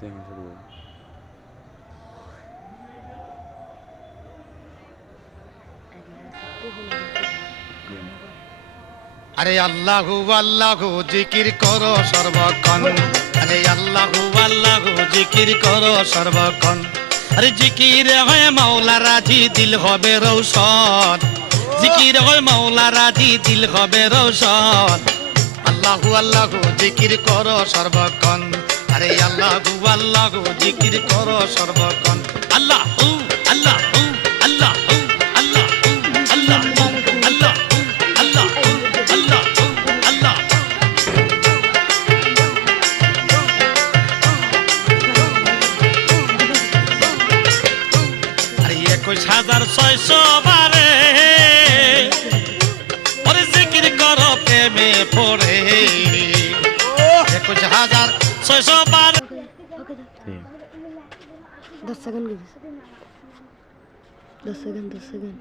দেখুন শুরু করুন। আরে আল্লাহু আল্লাহু জিকির করো সর্বক্ষণ, আরে আল্লাহু আল্লাহু জিকির করো সর্বক্ষণ। আরে জিকির হয় মাওলা রাজি দিল হবে রৌশন, জিকির হয় মাওলা রাজি দিল হবে রৌশন। আল্লাহু আল্লাহু জিকির করো সর্বক্ষণ, আরে আল্লাহু আল্লাহু জিকির করো সর্বক্ষণ। আল্লাহু আল্লাহু আল্লাহু আল্লাহু আল্লাহু আল্লাহু আল্লাহু আল্লাহু আল্লাহ। আরে 21,600 বারে ওরে জিকির করো প্রেমে পড়ে, 21,600 বার। ঠিক 10 সেকেন্ড গেছে, 10 সেকেন্ড 10 সেকেন্ড।